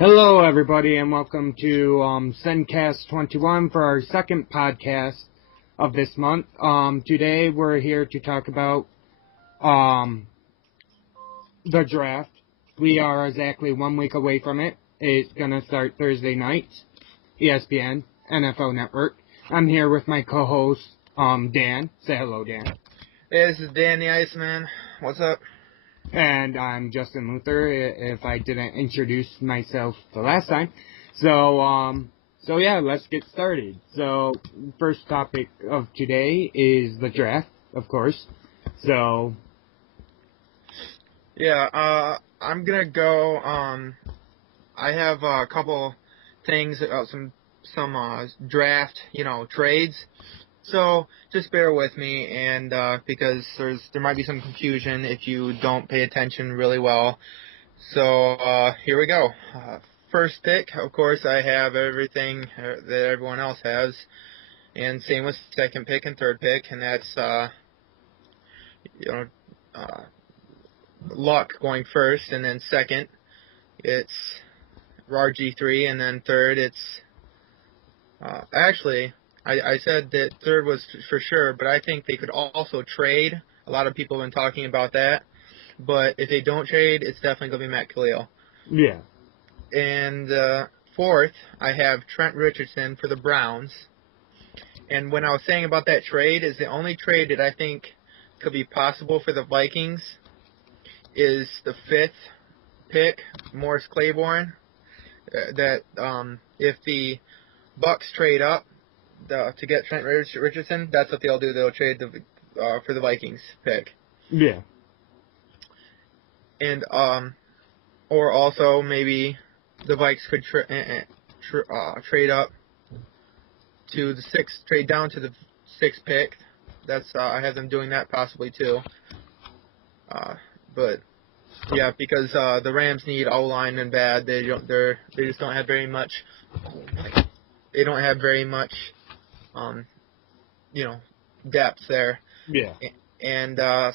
Hello, everybody, and welcome to sencast 21 for our second podcast of this month. Today, we're here to talk about the draft. We are exactly 1 week away from it. It's going to start Thursday night, ESPN, NFL Network. I'm here with my co-host, Dan. Say hello, Dan. Hey, this is Dan the Iceman. What's up? And I'm Justin Luther, if I didn't introduce myself the last time. So yeah, let's get started. So, first topic of today is the draft, of course. So, yeah, I'm gonna go. I have a couple things, some draft, trades. So just bear with me, and because there might be some confusion if you don't pay attention really well. So here we go. First pick, of course, I have everything that everyone else has, and same with second pick and third pick, and that's Luck going first, and then second it's RG3, and then third it's actually. I said that third was for sure, but I think they could also trade. A lot of people have been talking about that. But if they don't trade, it's definitely going to be Matt Khalil. yeah. And fourth, I have Trent Richardson for the Browns. And when I was saying about that trade, is the only trade that I think could be possible for the Vikings is the fifth pick, Morris Claiborne. That if the Bucks trade up, to get Trent Richardson, that's what they'll do. They'll trade for the Vikings pick. Yeah. And or also maybe the Vikes could trade up to the sixth, trade down to the sixth pick. That's I have them doing that possibly too. But yeah, because the Rams need O-line and bad. They just don't have very much. They don't have very much. Depth there. Yeah. And but I'll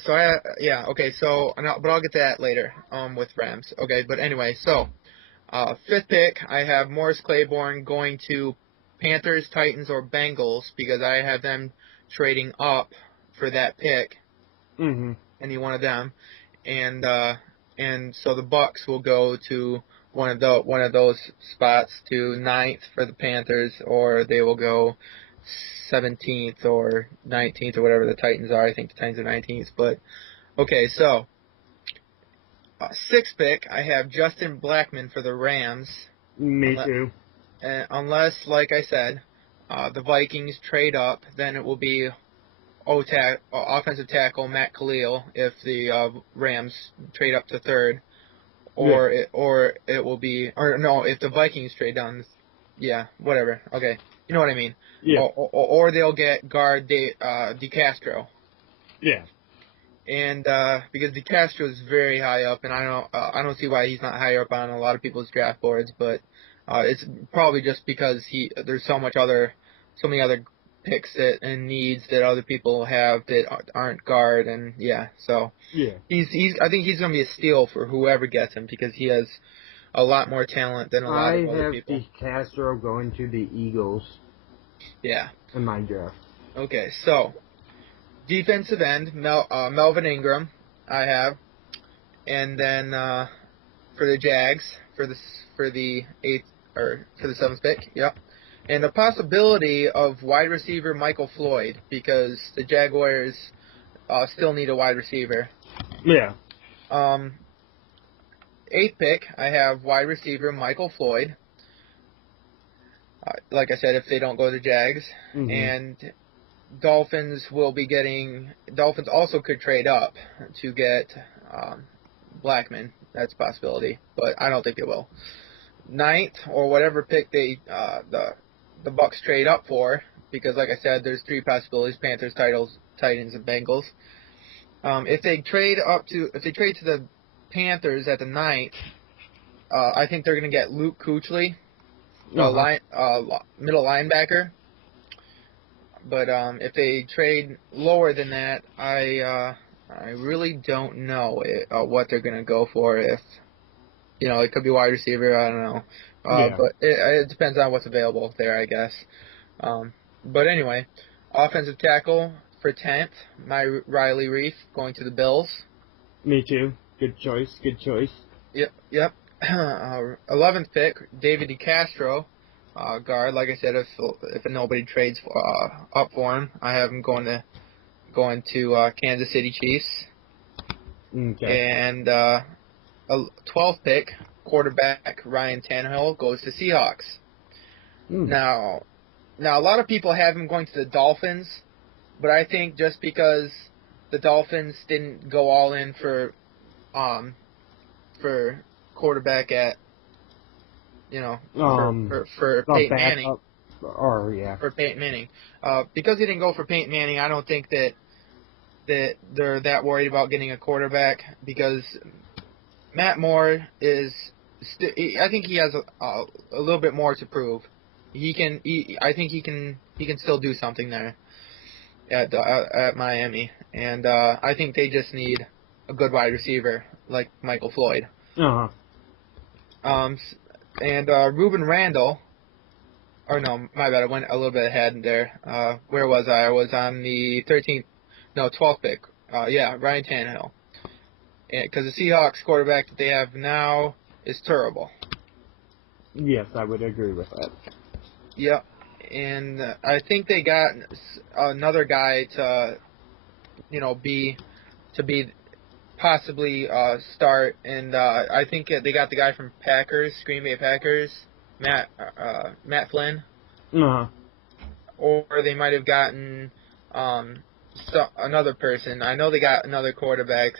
get to that later. With Rams. Okay, but anyway, so fifth pick, I have Morris Claiborne going to Panthers, Titans, or Bengals because I have them trading up for that pick. Mm-hmm. Any one of them, and so the Bucks will go to one of those spots to ninth for the Panthers, or they will go 17th or 19th or whatever the Titans are. I think the Titans are 19th. But, okay, so, sixth pick, I have Justin Blackmon for the Rams. Me too. Unless, like I said, the Vikings trade up, then it will be offensive tackle Matt Khalil if the Rams trade up to third. Or it will be, or no, if the Vikings trade down, yeah, whatever. Okay, you know what I mean. Yeah. Or they'll get guard DeCastro. Yeah. And because DeCastro is very high up, and I don't see why he's not higher up on a lot of people's draft boards, but it's probably just because there's so many other picks and needs that other people have that aren't guard, and yeah, so yeah, I think he's gonna be a steal for whoever gets him because he has a lot more talent than a lot of other people. I have DeCastro going to the Eagles. Yeah. In my draft. Okay, so defensive end, Melvin Ingram, I have, and then for the Jags for the seventh pick, yep, and the possibility of wide receiver Michael Floyd because the Jaguars still need a wide receiver. Yeah. Eighth pick, I have wide receiver Michael Floyd. Like I said, if they don't go to the Jags. Mm-hmm. And Dolphins also could trade up to get Blackmon. That's a possibility, but I don't think they will. Ninth, or whatever pick the Bucks trade up for, because like I said, there's three possibilities: Panthers, Titans, and Bengals. If they trade to the Panthers at the ninth, I think they're going to get Luke Kuechly. Middle linebacker. But if they trade lower than that, I really don't know what they're going to go for. It could be wide receiver. I don't know. Yeah. But it depends on what's available there, I guess. But anyway, offensive tackle for 10th, my Riley Reef going to the Bills. Me too. Good choice. Good choice. Yep. 11th pick, David DeCastro, guard. Like I said, if nobody trades up for him, I have him going to Kansas City Chiefs. Okay. And 12th pick, quarterback Ryan Tannehill goes to Seahawks. Now a lot of people have him going to the Dolphins, but I think just because the Dolphins didn't go all in for quarterback at for Peyton Manning. For Peyton Manning. Because he didn't go for Peyton Manning, I don't think that they're that worried about getting a quarterback, because Matt Moore is I think he has a little bit more to prove. I think he can still do something there at Miami, and I think they just need a good wide receiver like Michael Floyd. And Ruben Randall, or no, my bad, I went a little bit ahead there. Where was I? I was on the 12th pick. Ryan Tannehill. Because the Seahawks quarterback that they have now is terrible. Yes, I would agree with that. Yep. And I think they got another guy to be possibly start, and I think they got the guy from Green Bay Packers, Matt Flynn. Or they might have gotten another person. I know they got another quarterback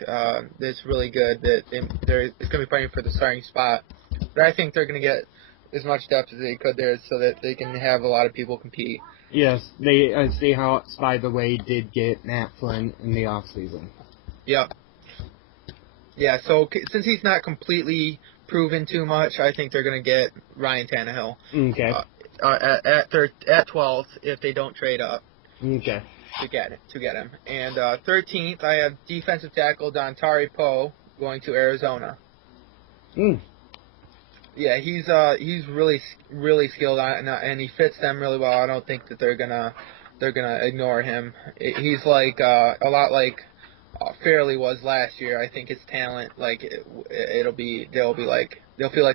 that's really good that they're going to be fighting for the starting spot. But I think they're going to get as much depth as they could there so that they can have a lot of people compete. Yes, they Seahawks, by the way, did get Matt Flynn in the offseason. Yep. Yeah, so since he's not completely proven too much, I think they're going to get Ryan Tannehill. Okay. At 12th, if they don't trade up. Okay. To get him. And 13th, I have defensive tackle Dontari Poe going to Arizona. Yeah, he's really really skilled, and he fits them really well. I don't think that they're gonna ignore him. He's like a lot like Fairley was last year. I think his talent, like they'll feel like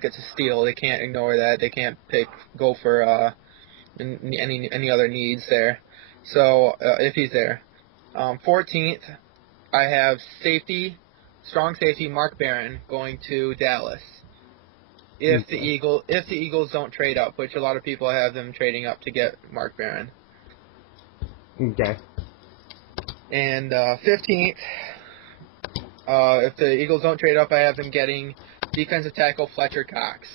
it's a steal. They can't ignore that. They can't go for any other needs there. So if he's there, 14th, I have strong safety Mark Barron going to Dallas. If the Eagles don't trade up, which a lot of people have them trading up to get Mark Barron. Okay. And 15th, if the Eagles don't trade up, I have them getting defensive tackle Fletcher Cox.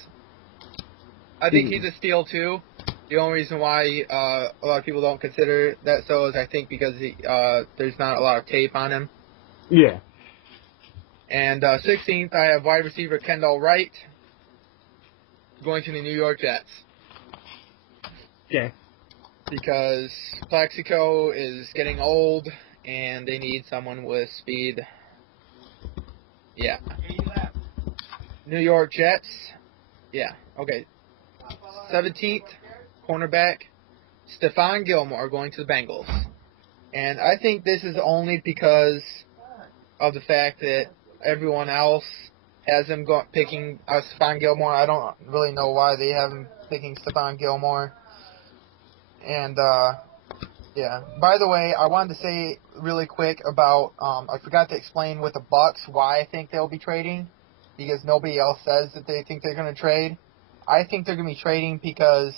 I think he's a steal too. The only reason why a lot of people don't consider that so is I think because there's not a lot of tape on him. Yeah. And 16th, I have wide receiver Kendall Wright going to the New York Jets. Okay. Because Plaxico is getting old, and they need someone with speed. Yeah. New York Jets. Yeah. Okay. 17th, cornerback Stephon Gilmore going to the Bengals. And I think this is only because of the fact that everyone else has him picking Stephon Gilmore. I don't really know why they have him picking Stephon Gilmore. And, yeah. By the way, I wanted to say really quick about, I forgot to explain with the Bucks why I think they'll be trading, because nobody else says that they think they're going to trade. I think they're going to be trading because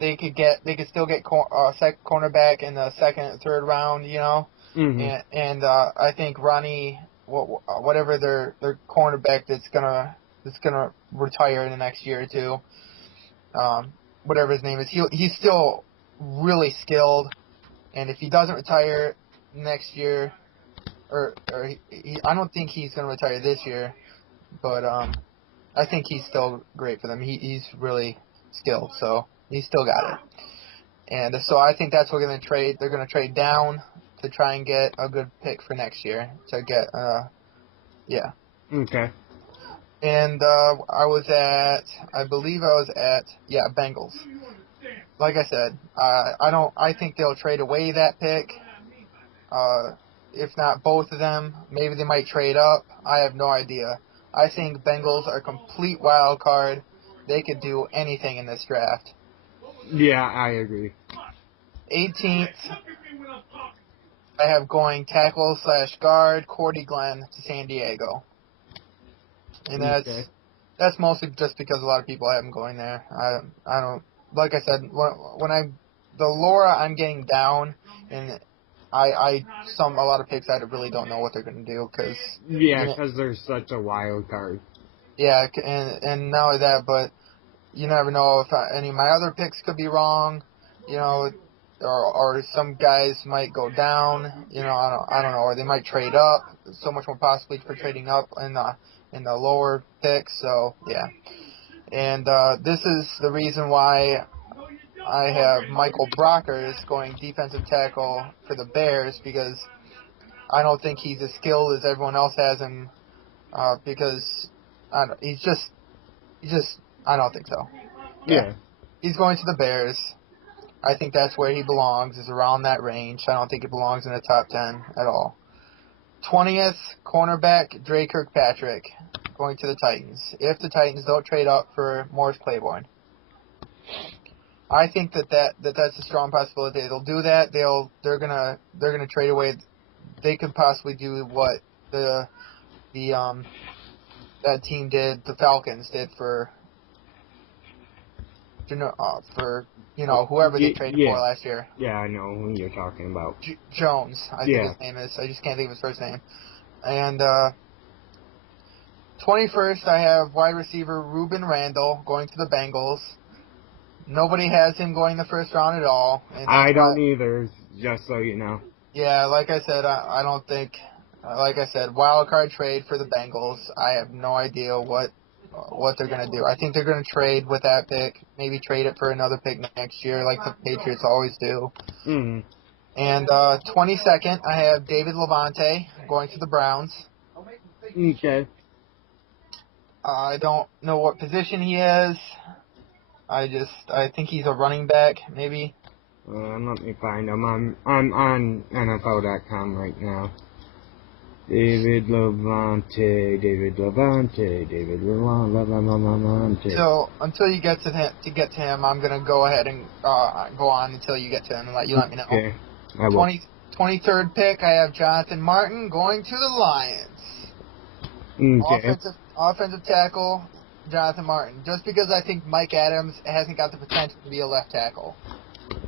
they could still get cornerback in the second and third round, you know? Mm-hmm. And I think Ronnie, whatever their cornerback that's gonna retire in the next year or two, whatever his name is, he's still really skilled, and if he doesn't retire next year, or I don't think he's gonna retire this year, but I think he's still great for them. He's really skilled, so he's still got it. And so I think that's what they're gonna trade. They're gonna trade down to try and get a good pick for next year to get, yeah. Okay. And I believe I was at, Bengals. Like I said, I think they'll trade away that pick. If not both of them, maybe they might trade up. I have no idea. I think Bengals are a complete wild card. They could do anything in this draft. Yeah, I agree. 18th, I have going tackle / guard Cordy Glenn to San Diego. And Okay. that's mostly just because a lot of people have him going there. I don't, like I said, the Laura I'm getting down, and a lot of picks I really don't know what they're going to do because Yeah, because they're such a wild card. yeah, and not only that, but you never know if any of my other picks could be wrong, or some guys might go down, I don't know, or they might trade up. So much more possibility for trading up in the lower picks. So yeah, and this is the reason why I have Michael Brockers going defensive tackle for the Bears, because I don't think he's as skilled as everyone else has him. Because he's just I don't think so. Yeah. He's going to the Bears. I think that's where he belongs, is around that range. I don't think he belongs in the top 10 at all. 20th, cornerback Dre Kirkpatrick, going to the Titans. If the Titans don't trade up for Morris Claiborne. I think that's a strong possibility. They'll do that. They're gonna trade away. They could possibly do what that team did, the Falcons did for whoever they traded for last year. Yeah, I know who you're talking about. Jones, I think his name is. I just can't think of his first name. And 21st, I have wide receiver Ruben Randall going to the Bengals. Nobody has him going the first round at all. And I don't either, just so you know. Yeah, like I said, I don't think. Like I said, wild card trade for the Bengals. I have no idea what they're going to do. I think they're going to trade with that pick, maybe trade it for another pick next year, like the Patriots always do. Mm-hmm. And 22nd, I have David Levante going to the Browns. Okay. I don't know what position he is. I think he's a running back, maybe. Let me find him. I'm on NFL.com right now. David Levante. So until you get to him, I'm gonna go ahead and go on until you get to him and let me know. Okay. I will. 23rd pick, I have Jonathan Martin going to the Lions. Okay. Offensive tackle, Jonathan Martin. Just because I think Mike Adams hasn't got the potential to be a left tackle.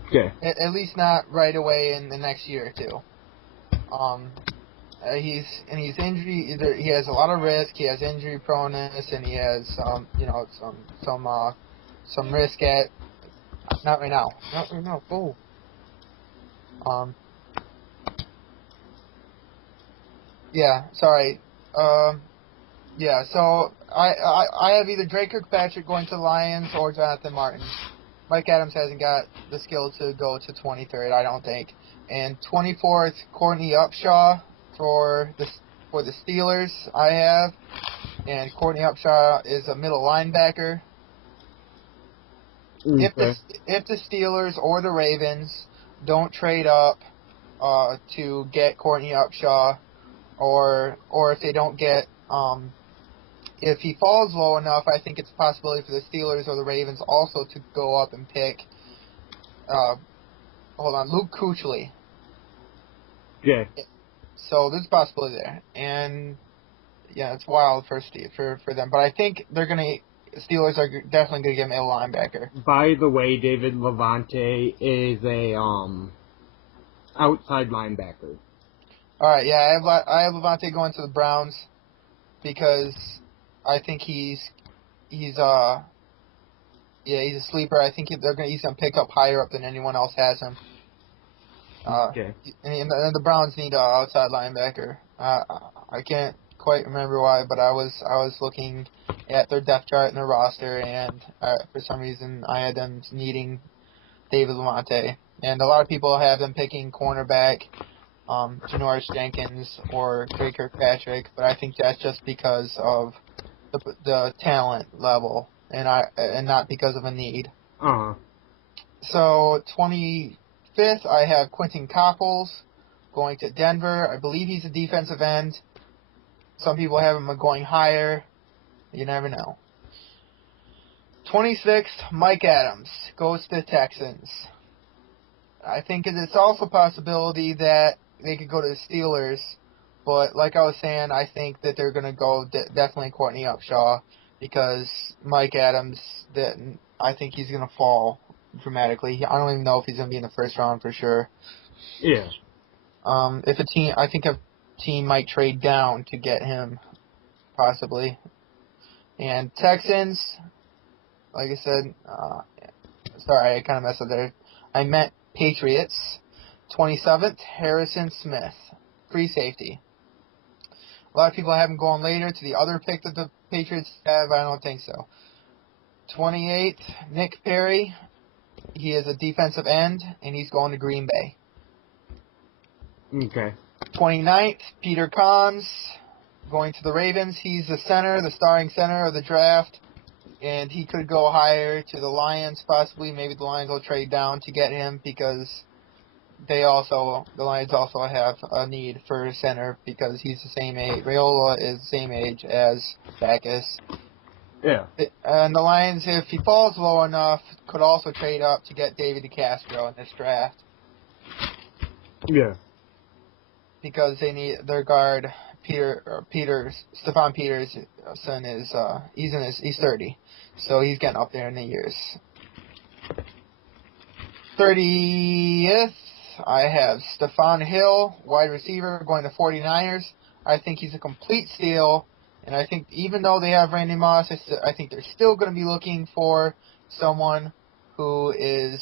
Okay. At least not right away in the next year or two. He's injury. He has a lot of risk. He has injury proneness, and he has some risk at. Not right now. Oh. Yeah. Sorry. Yeah. So I have either Drake Kirkpatrick going to the Lions or Jonathan Martin. Mike Adams hasn't got the skill to go to 23rd, I don't think. And 24th, Courtney Upshaw for the Steelers, I have. And Courtney Upshaw is a middle linebacker. Okay. If the Steelers or the Ravens don't trade up to get Courtney Upshaw, or if they don't get if he falls low enough, I think it's a possibility for the Steelers or the Ravens also to go up and pick Luke Kuechly. Yeah. So there's a possibility there. And yeah, it's wild for them. But I think Steelers are definitely gonna give him a linebacker. By the way, David Levante is a outside linebacker. Alright, yeah, I have Levante going to the Browns because I think he's a sleeper. I think he's gonna pick up higher up than anyone else has him. Okay. And the Browns need an outside linebacker. I can't quite remember why, but I was looking at their depth chart and their roster, and for some reason I had them needing David Levante. And a lot of people have them picking cornerback, Janoris Jenkins or Drake Kirkpatrick, but I think that's just because of the talent level, and not because of a need. Uh-huh. So 25th, I have Quentin Copples going to Denver. I believe he's a defensive end. Some people have him going higher. You never know. 26th, Mike Adams goes to the Texans. I think it's also a possibility that they could go to the Steelers, but like I was saying, I think that they're going to go definitely Courtney Upshaw, because Mike Adams, I think he's going to fall dramatically. I don't even know if he's going to be in the first round for sure. Yeah. I think a team might trade down to get him, possibly. And Texans, like I said, sorry, I kind of messed up there. I meant Patriots. 27th, Harrison Smith, free safety. A lot of people have him going later to the other pick that the Patriots have. I don't think so. 28th, Nick Perry. He is a defensive end, and he's going to Green Bay. Okay. 29th, Peter Kahns, going to the Ravens. He's the starring center of the draft, and he could go higher to the Lions, possibly. Maybe the Lions will trade down to get him, because the Lions also have a need for a center, because he's the same age. Raiola is the same age as Backus. Yeah. And the Lions, if he falls low enough, could also trade up to get David DeCastro in this draft. Yeah. Because they need their guard, Stephon Peters' son is he's 30, so he's getting up there in the years. 30th, I have Stephon Hill, wide receiver, going to 49ers. I think he's a complete steal, and I think even though they have Randy Moss, I think they're still going to be looking for someone who is,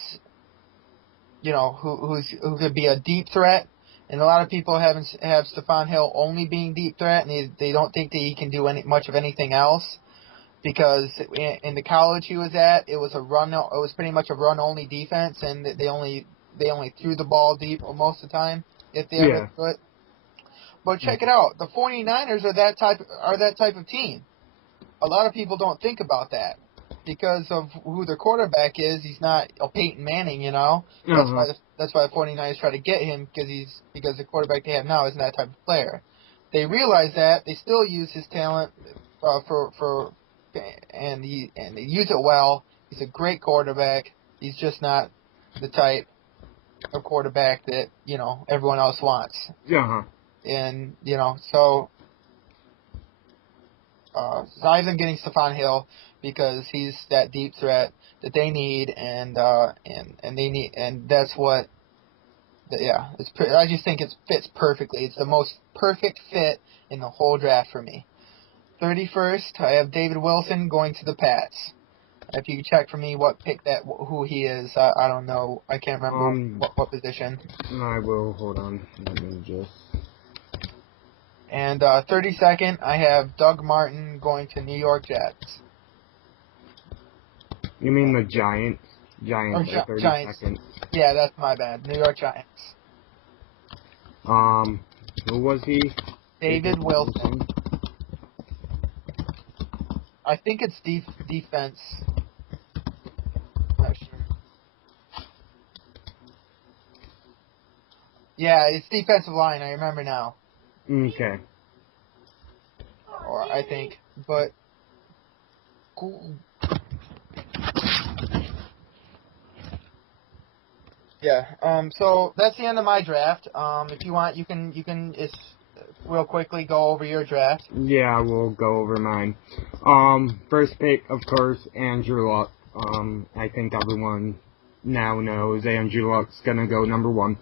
who could be a deep threat. And a lot of people have Stephon Hill only being deep threat, and they don't think that he can do much of anything else. Because in the college he was at, it was pretty much a run-only defense, and they only threw the ball deep most of the time, if they ever threw it. But check it out, the 49ers are that type of team. A lot of people don't think about that because of who their quarterback is. He's not a Peyton Manning, That's why the 49ers try to get him, because the quarterback they have now isn't that type of player. They realize that. They still use his talent and they use it well. He's a great quarterback. He's just not the type of quarterback that everyone else wants. Uh-huh. And so I'm getting Stephon Hill because he's that deep threat that they need, and they need, and that's what. I just think it fits perfectly. It's the most perfect fit in the whole draft for me. 31st, I have David Wilson going to the Pats. If you could check for me who he is, I don't know. I can't remember what position. I will. Hold on. Let me just. And 32nd, I have Doug Martin going to New York Jets. You mean the Giants? Giants at 32nd. Giants. Yeah, that's my bad. New York Giants. Who was he? David Wilson. I think it's defense. Not sure. Yeah, it's defensive line. I remember now. Okay. Or I think, but cool. Yeah. So that's the end of my draft. If you want, you can just real quickly go over your draft. Yeah, we'll go over mine. First pick, of course, Andrew Luck. I think everyone now knows Andrew Luck's gonna go number 1.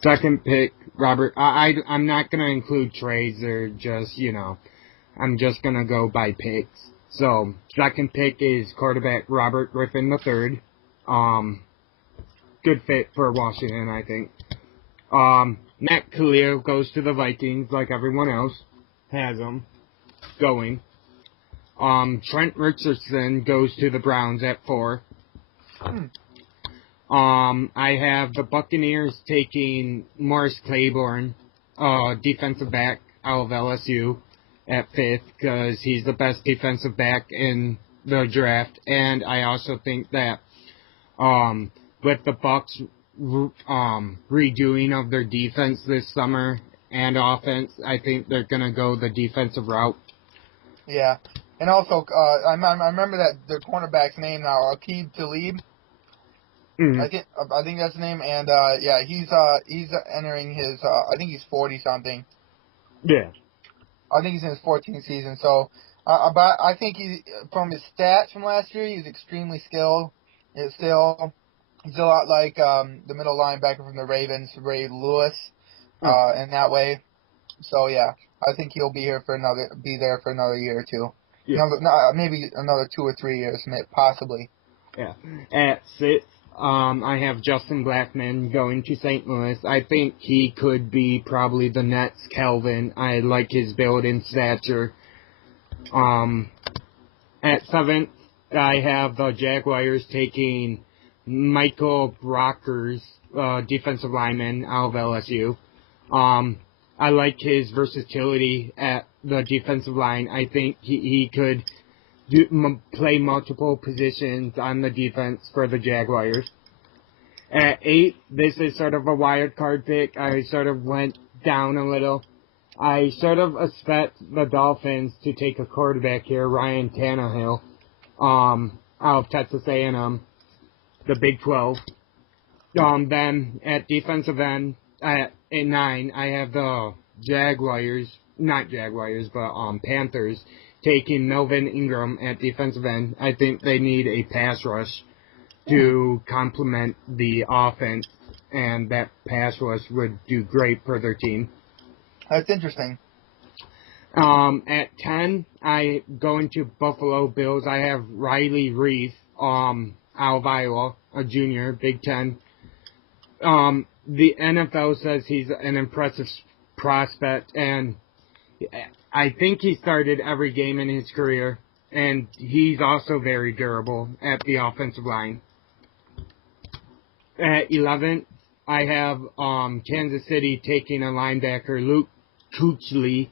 Second pick, Robert. I'm not gonna include trades or just I'm just gonna go by picks. So second pick is quarterback Robert Griffin III. Good fit for Washington, I think. Matt Khalil goes to the Vikings like everyone else has him going. Trent Richardson goes to the Browns at 4. I have the Buccaneers taking Morris Claiborne, defensive back out of LSU. at 5th because he's the best defensive back in the draft, and I also think that with the Bucks redoing of their defense this summer and offense, I think they're gonna go the defensive route. Yeah, and also I remember that the cornerback's name now, Aqib Talib. Mm-hmm. I think that's the name, and yeah, he's entering his I think he's 40 something. Yeah. I think he's in his 14th season. So, but I think from his stats from last year, he's extremely skilled. He's a lot like the middle linebacker from the Ravens, Ray Lewis, in that way. So yeah, I think he'll be there for another year or two. Yeah. Maybe another 2 or 3 years, possibly. Yeah. At 6th, I have Justin Blackman going to St. Louis. I think he could be probably the next Calvin. I like his build and stature. At 7th, I have the Jaguars taking Michael Brockers, defensive lineman out of LSU. I like his versatility at the defensive line. I think he could play multiple positions on the defense for the Jaguars. At 8, this is sort of a wild card pick. I sort of went down a little. I sort of expect the Dolphins to take a quarterback here, Ryan Tannehill, out of Texas A&M, the Big 12. Then at defensive end, at 9, I have the Panthers taking Melvin Ingram at defensive end. I think they need a pass rush to complement the offense, and that pass rush would do great for their team. That's interesting. At 10, I go into Buffalo Bills. I have Riley Reef, out of Iowa, a junior, Big 10. The NFL says he's an impressive prospect, and I think he started every game in his career, and he's also very durable at the offensive line. At 11, I have Kansas City taking a linebacker, Luke Kuechly.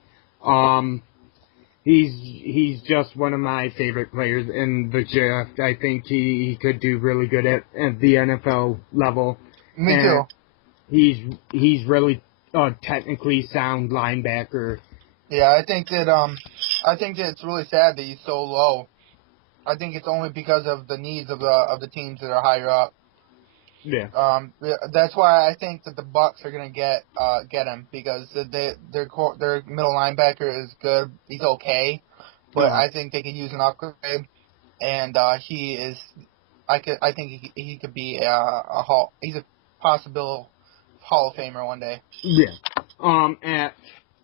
He's just one of my favorite players in the draft. I think he could do really good at the NFL level. Me too. He's really a technically sound linebacker. Yeah, I think that it's really sad that he's so low. I think it's only because of the needs of the teams that are higher up. Yeah. That's why I think that the Bucks are gonna get him, because their middle linebacker is good. He's okay, but I think they could use an upgrade, and he is. I think he could be he's a possible Hall of Famer one day. Yeah. At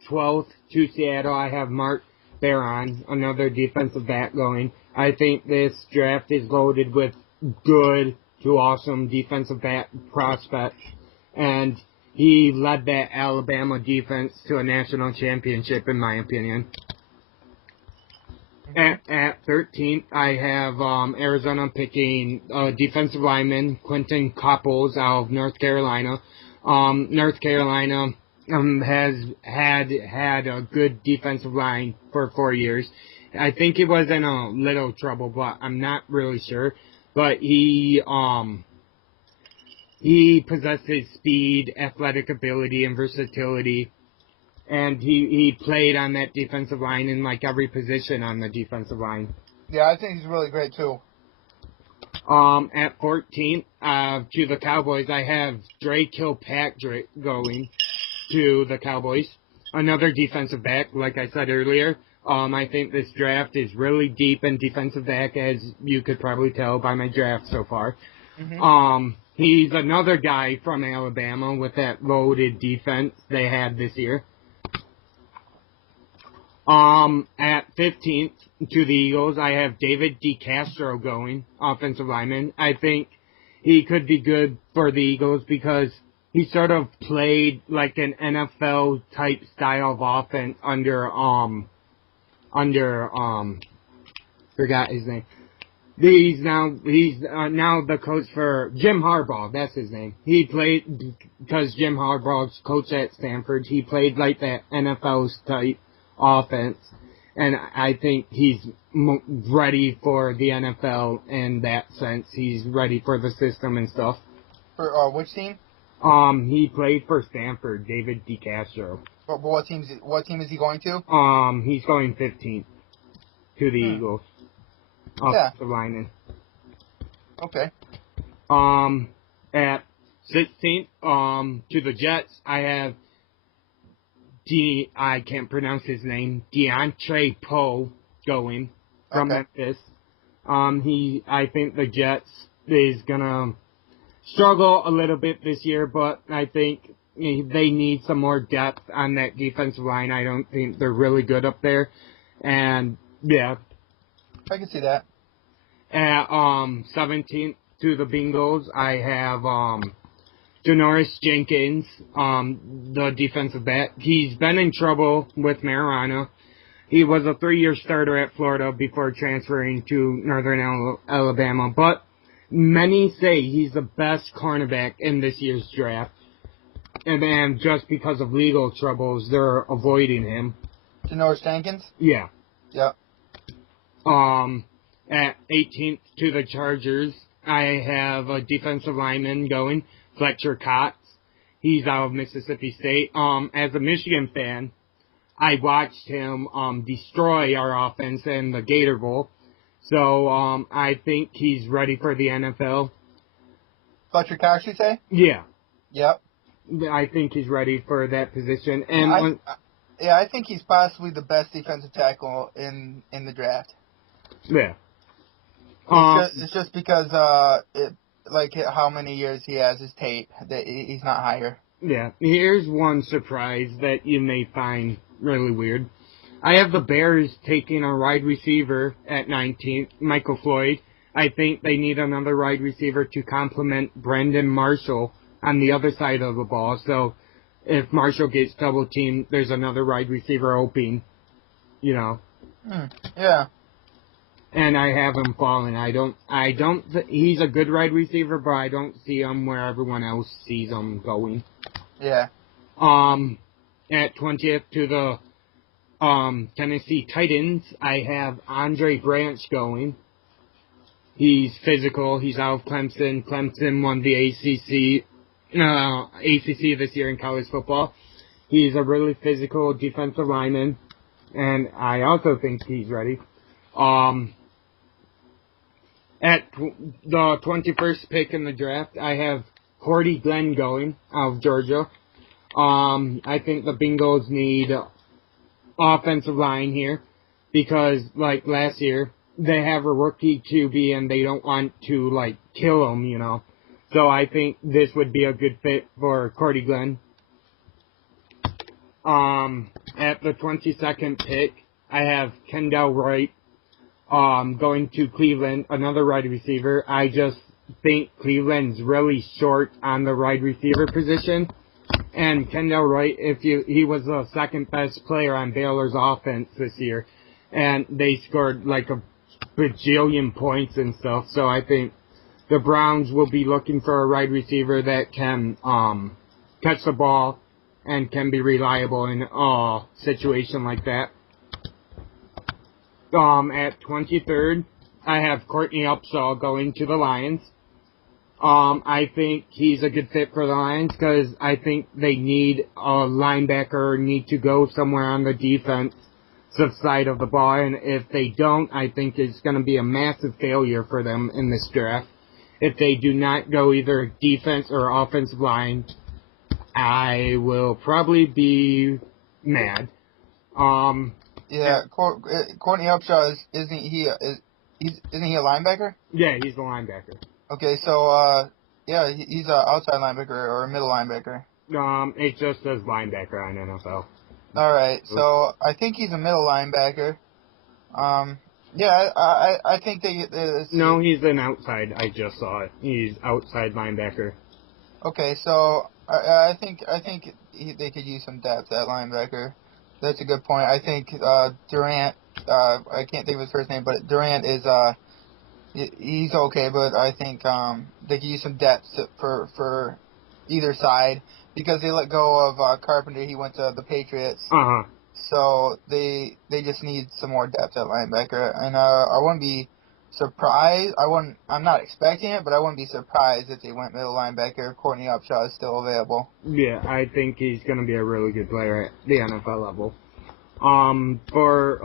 12th to Seattle, I have Mark Barron, another defensive back going. I think this draft is loaded with good to awesome defensive back prospects, and he led that Alabama defense to a national championship, in my opinion. At 13th, I have Arizona picking defensive lineman Quentin Copples out of North Carolina. North Carolina has had a good defensive line for 4 years. I think it was in a little trouble, but I'm not really sure. But he possesses speed, athletic ability, and versatility, and he played on that defensive line in like every position on the defensive line. Yeah, I think he's really great too. At 14th, to the Cowboys, I have Dre Kilpatrick going to the Cowboys. Another defensive back, like I said earlier. I think this draft is really deep in defensive back, as you could probably tell by my draft so far. Mm-hmm. He's another guy from Alabama with that loaded defense they had this year. At 15th to the Eagles, I have David DeCastro going, offensive lineman. I think he could be good for the Eagles because he sort of played like an NFL type style of offense under forgot his name. He's now the coach for Jim Harbaugh. That's his name. He played because Jim Harbaugh's coach at Stanford. He played like that NFL type offense. And I think he's ready for the NFL in that sense. He's ready for the system and stuff. For which team? He played for Stanford, David DeCastro. But what team is he going to? He's going 15th to the Eagles. Offensive lineman. Okay. At 16th, to the Jets, I have I can't pronounce his name, Deontre Poe going from Memphis. I think the Jets is gonna struggle a little bit this year, but I think they need some more depth on that defensive line. I don't think they're really good up there, and yeah. I can see that. At 17th to the Bengals, I have Janoris Jenkins, the defensive back. He's been in trouble with marijuana. He was a 3-year starter at Florida before transferring to Northern Alabama, but many say he's the best cornerback in this year's draft. And then just because of legal troubles, they're avoiding him. Janoris Jenkins? Yeah. Yep. At 18th to the Chargers, I have a defensive lineman going, Fletcher Cox. He's out of Mississippi State. As a Michigan fan, I watched him destroy our offense in the Gator Bowl. So I think he's ready for the NFL. Fletcher Cox, you say? Yeah. Yep. I think he's ready for that position. And I think he's possibly the best defensive tackle in the draft. Yeah. It's just because how many years he has his tape that he's not higher. Yeah. Here's one surprise that you may find really weird. I have the Bears taking a wide receiver at 19th, Michael Floyd. I think they need another wide receiver to complement Brandon Marshall on the other side of the ball. So if Marshall gets double teamed, there's another wide receiver open, you know. Yeah. And I have him falling. He's a good wide receiver, but I don't see him where everyone else sees him going. Yeah. At 20th to the Tennessee Titans, I have Andre Branch going. He's physical. He's out of Clemson. Clemson won the ACC this year in college football. He's a really physical defensive lineman, and I also think he's ready. At the 21st pick in the draft, I have Cordy Glenn going out of Georgia. I think the Bengals need offensive line here because, like last year, they have a rookie QB and they don't want to, kill him, you know. So I think this would be a good fit for Cordy Glenn. At the 22nd pick, I have Kendall Wright going to Cleveland, another wide receiver. I just think Cleveland's really short on the wide receiver position. And Kendall Wright, he was the second best player on Baylor's offense this year. And they scored a bajillion points and stuff. So I think the Browns will be looking for a wide receiver that can catch the ball and can be reliable in a situation like that. At 23rd, I have Courtney Upshaw going to the Lions. I think he's a good fit for the Lions because I think they need a linebacker, need to go somewhere on the defensive side of the ball, and if they don't, I think it's going to be a massive failure for them in this draft. If they do not go either defense or offensive line, I will probably be mad. Yeah, Courtney Upshaw isn't he a linebacker? Yeah, he's the linebacker. Okay, so he's an outside linebacker or a middle linebacker. It just says linebacker on NFL. All right, so I think he's a middle linebacker. I think they. No, he's an outside. I just saw it. He's outside linebacker. Okay, so I think they could use some depth at linebacker. That's a good point. I think Durant. I can't think of his first name, but Durant is he's okay, but I think they could use some depth for either side because they let go of Carpenter. He went to the Patriots. Uh-huh. So they just need some more depth at linebacker, and I wouldn't be surprised. I'm not expecting it, but I wouldn't be surprised if they went middle linebacker. Courtney Upshaw is still available. Yeah, I think he's going to be a really good player at the NFL level. For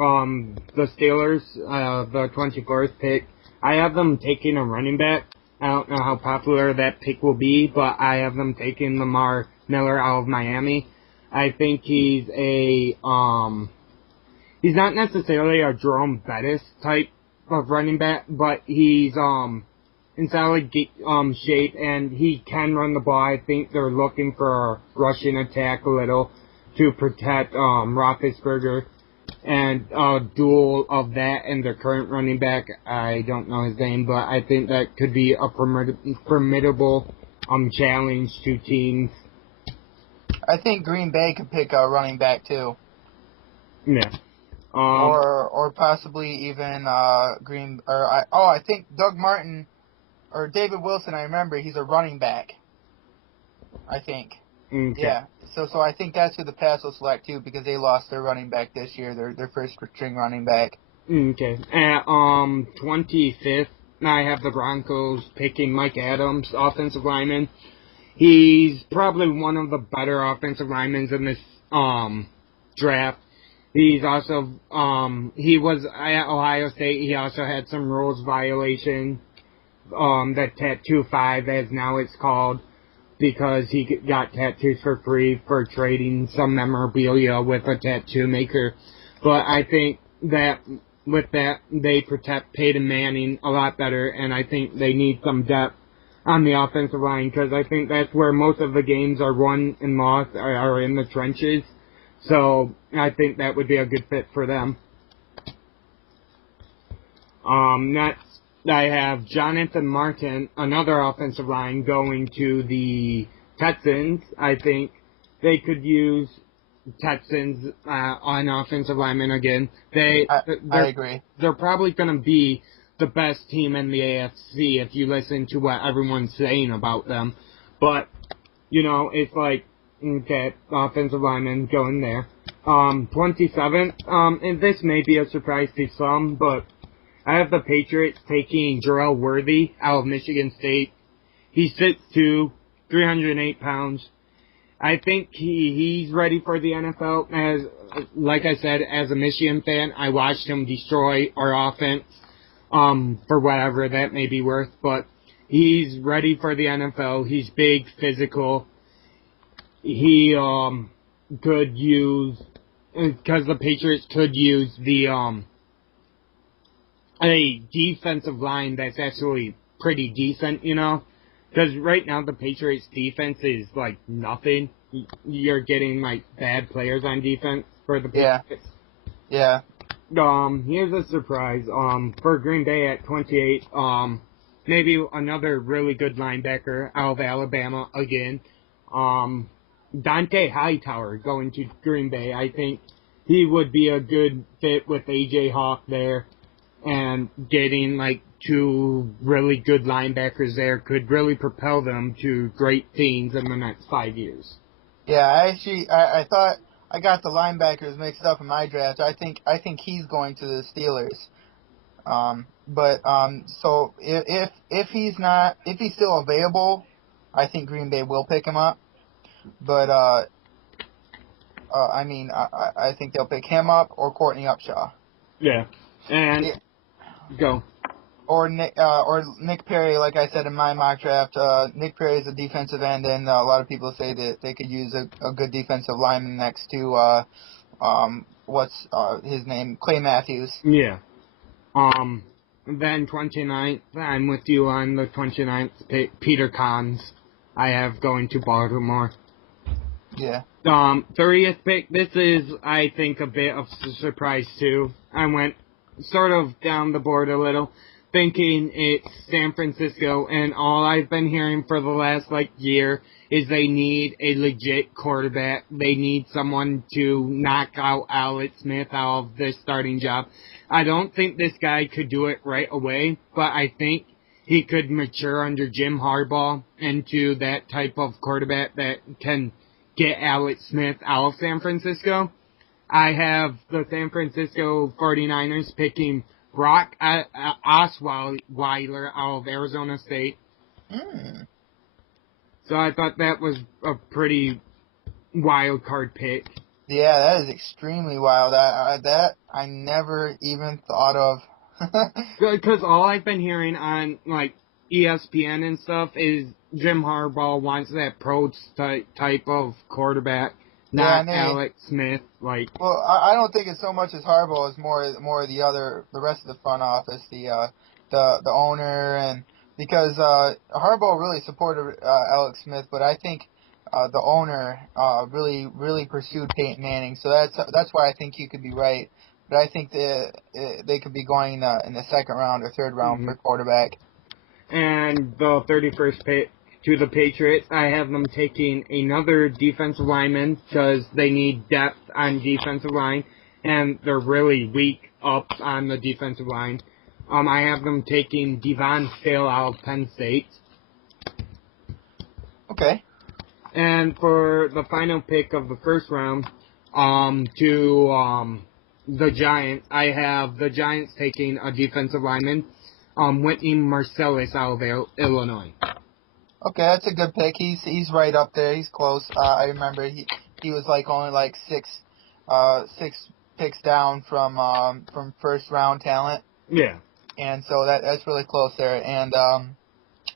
the Steelers, the 24th pick, I have them taking a running back. I don't know how popular that pick will be, but I have them taking Lamar Miller out of Miami. I think he's he's not necessarily a Jerome Bettis type of running back, but he's in solid shape, and he can run the ball. I think they're looking for a rushing attack a little to protect Roethlisberger, and a duel of that and their current running back. I don't know his name, but I think that could be a formidable challenge to teams. I think Green Bay could pick a running back too. Yeah. Or possibly even I think Doug Martin or David Wilson. I remember he's a running back. I think. Okay. Yeah. So I think that's who the Pats will select too, because they lost their running back this year, their first string running back. Okay. At 25th, I have the Broncos picking Mike Adams, offensive lineman. He's probably one of the better offensive linemen in this draft. He's also he was at Ohio State. He also had some rules violation. That Tattoo 5, as now it's called, because he got tattoos for free for trading some memorabilia with a tattoo maker. But I think that with that, they protect Peyton Manning a lot better, and I think they need some depth on the offensive line, because I think that's where most of the games are won and lost, are in the trenches. So I think that would be a good fit for them. Next, I have Jonathan Martin, another offensive line, going to the Texans. I think they could use Texans on offensive linemen again. I agree. They're probably going to be the best team in the AFC if you listen to what everyone's saying about them. But, it's like, okay, offensive linemen going there. 27th, and this may be a surprise to some, but I have the Patriots taking Jarrell Worthy out of Michigan State. He's 6'2", 308 pounds. I think he's ready for the NFL. Like I said, as a Michigan fan, I watched him destroy our offense, for whatever that may be worth. But he's ready for the NFL. He's big, physical. He could use, because the Patriots could use a defensive line that's actually pretty decent, because right now the Patriots defense is like nothing. You're getting like bad players on defense for the Patriots. Yeah. Here's a surprise. For Green Bay at 28, maybe another really good linebacker out of Alabama again. Dante Hightower going to Green Bay. I think he would be a good fit with A.J. Hawk there, and getting like two really good linebackers there could really propel them to great things in the next 5 years. Yeah, I thought I got the linebackers mixed up in my draft. I think he's going to the Steelers. So if he's still available, I think Green Bay will pick him up. But I think they'll pick him up or Courtney Upshaw. Yeah, and go. Or Nick Perry, like I said in my mock draft. Nick Perry is a defensive end, and a lot of people say that they could use a good defensive lineman next to what's his name, Clay Matthews. Yeah. Then 29th, I'm with you on the 29th pick, Peter Kahns. I have going to Baltimore. Yeah. 30th pick, this is, I think, a bit of a surprise, too. I went sort of down the board a little, thinking it's San Francisco, and all I've been hearing for the last, year is they need a legit quarterback. They need someone to knock out Alex Smith out of the starting job. I don't think this guy could do it right away, but I think he could mature under Jim Harbaugh into that type of quarterback that can get Alex Smith out of San Francisco. I have the San Francisco 49ers picking Brock Osweiler out of Arizona State. Mm. So I thought that was a pretty wild card pick. Yeah, that is extremely wild. That I never even thought of. Because all I've been hearing on, like, ESPN and stuff is Jim Harbaugh wants that pro type of quarterback, not Alex Smith. Like, well, I don't think it's so much as Harbaugh as more of the rest of the front office, the owner, and because Harbaugh really supported Alex Smith, but I think the owner really pursued Peyton Manning, so that's why I think you could be right. But I think they could be going in the second round or third round for quarterback. And the 31st pick to the Patriots, I have them taking another defensive lineman because they need depth on defensive line, and they're really weak up on the defensive line. I have them taking Devon Sale out of Penn State. Okay. And for the final pick of the first round, to the Giants, I have the Giants taking a defensive lineman, Whitney Marcellus out of Illinois. Okay, that's a good pick. He's right up there. He's close. I remember he was like only like six picks down from first round talent. Yeah. And so that's really close there. And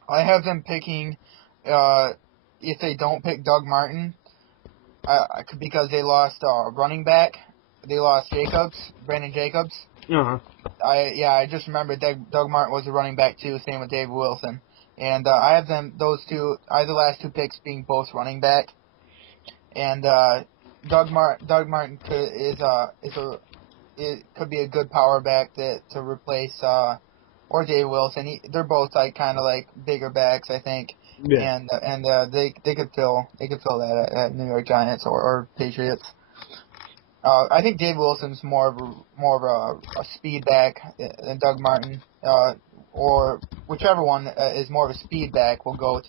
I have them picking if they don't pick Doug Martin, because they lost running back. They lost Brandon Jacobs. Uh-huh. I just remember Doug Martin was a running back too. Same with David Wilson. And I have those two, the last two picks being both running back. And Doug Martin could be a good power back to replace or David Wilson. They're both like kind of like bigger backs, I think. Yeah. And they could fill that at New York Giants or Patriots. I think David Wilson's more of a speed back than Doug Martin, or whichever one is more of a speed back will go to